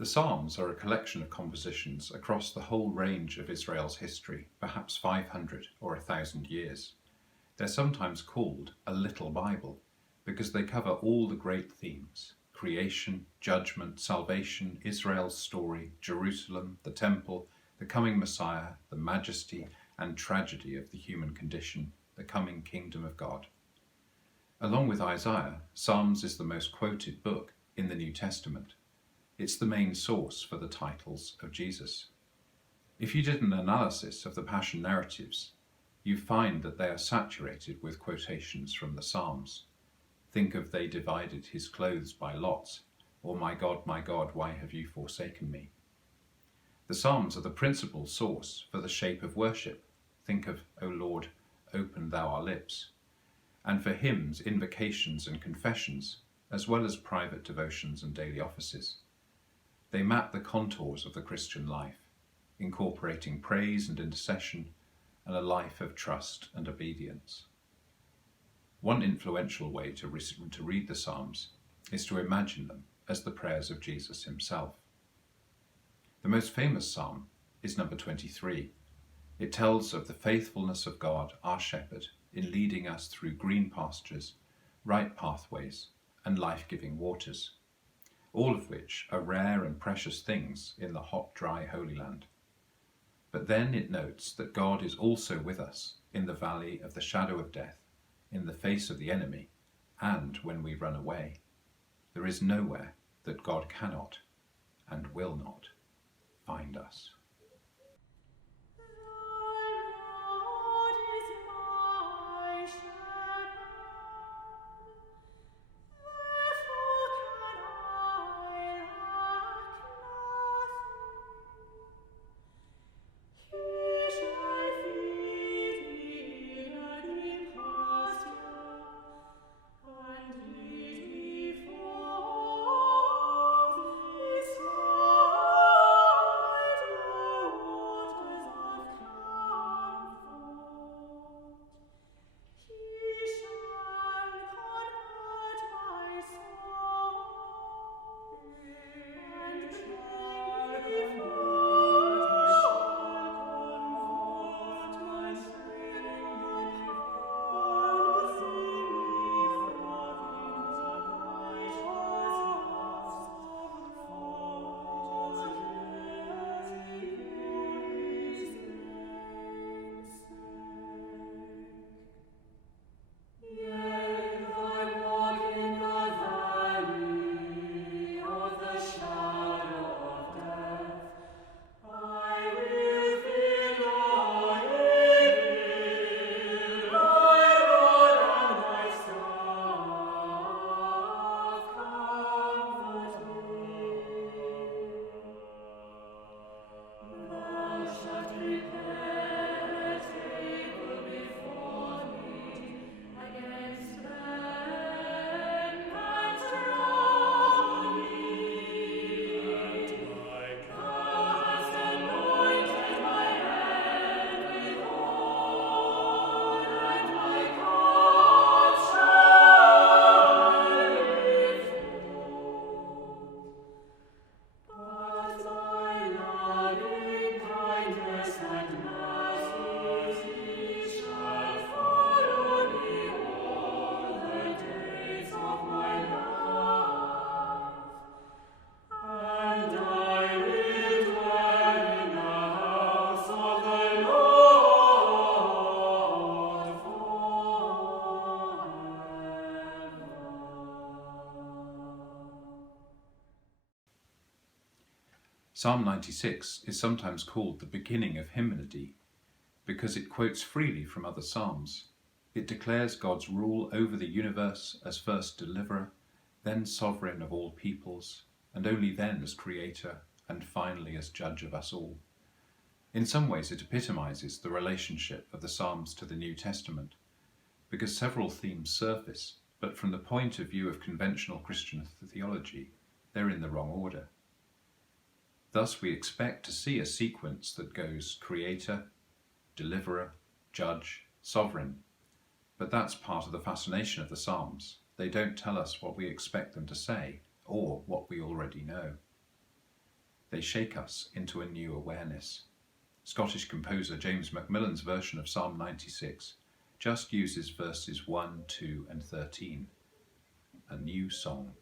The Psalms are a collection of compositions across the whole range of Israel's history, perhaps 500 or 1,000 years. They're sometimes called a little Bible because they cover all the great themes: creation, judgment, salvation, Israel's story, Jerusalem, the temple, the coming Messiah, the majesty and tragedy of the human condition, the coming kingdom of God. Along with Isaiah, Psalms is the most quoted book in the New Testament. It's the main source for the titles of Jesus. If you did an analysis of the Passion narratives, you find that they are saturated with quotations from the Psalms. Think of "They divided his clothes by lots," or my God, why have you forsaken me?" The Psalms are the principal source for the shape of worship. Think of "O Lord, open thou our lips," and for hymns, invocations and confessions, as well as private devotions and daily offices. They map the contours of the Christian life, incorporating praise and intercession and a life of trust and obedience. One influential way to read the Psalms is to imagine them as the prayers of Jesus himself. The most famous psalm is number 23. It tells of the faithfulness of God, our shepherd, in leading us through green pastures, right pathways, and life-giving waters, all of which are rare and precious things in the hot, dry Holy Land. But then it notes that God is also with us in the valley of the shadow of death, in the face of the enemy, and when we run away. There is nowhere that God cannot and will not find us. Psalm 96 is sometimes called the beginning of hymnody because it quotes freely from other psalms. It declares God's rule over the universe as first deliverer, then sovereign of all peoples, and only then as creator, and finally as judge of us all. In some ways it epitomizes the relationship of the Psalms to the New Testament, because several themes surface, but from the point of view of conventional Christian theology, they're in the wrong order. Thus we expect to see a sequence that goes creator, deliverer, judge, sovereign. But that's part of the fascination of the Psalms. They don't tell us what we expect them to say, or what we already know. They shake us into a new awareness. Scottish composer James MacMillan's version of Psalm 96 just uses verses 1, 2 and 13. A new song.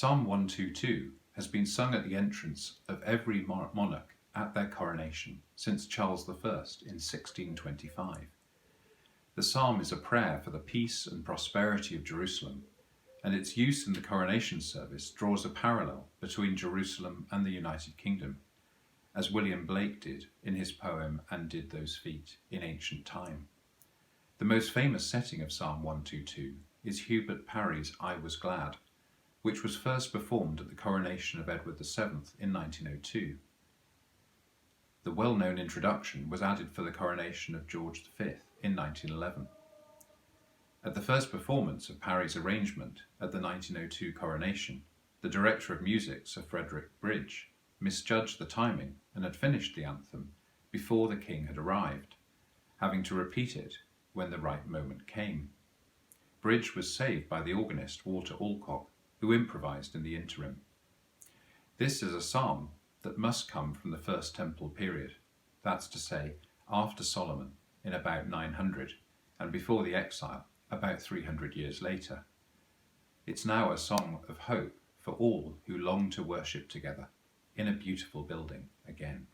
Psalm 122 has been sung at the entrance of every monarch at their coronation since Charles I in 1625. The psalm is a prayer for the peace and prosperity of Jerusalem, and its use in the coronation service draws a parallel between Jerusalem and the United Kingdom, as William Blake did in his poem And Did Those Feet in Ancient Time. The most famous setting of Psalm 122 is Hubert Parry's I Was Glad, which was first performed at the coronation of Edward VII in 1902. The well-known introduction was added for the coronation of George V in 1911. At the first performance of Parry's arrangement at the 1902 coronation, the director of music, Sir Frederick Bridge, misjudged the timing and had finished the anthem before the king had arrived, having to repeat it when the right moment came. Bridge was saved by the organist Walter Alcock, who improvised in the interim. This is a psalm that must come from the First Temple period, that's to say, after Solomon in about 900, and before the exile about 300 years later. It's now a song of hope for all who long to worship together in a beautiful building again.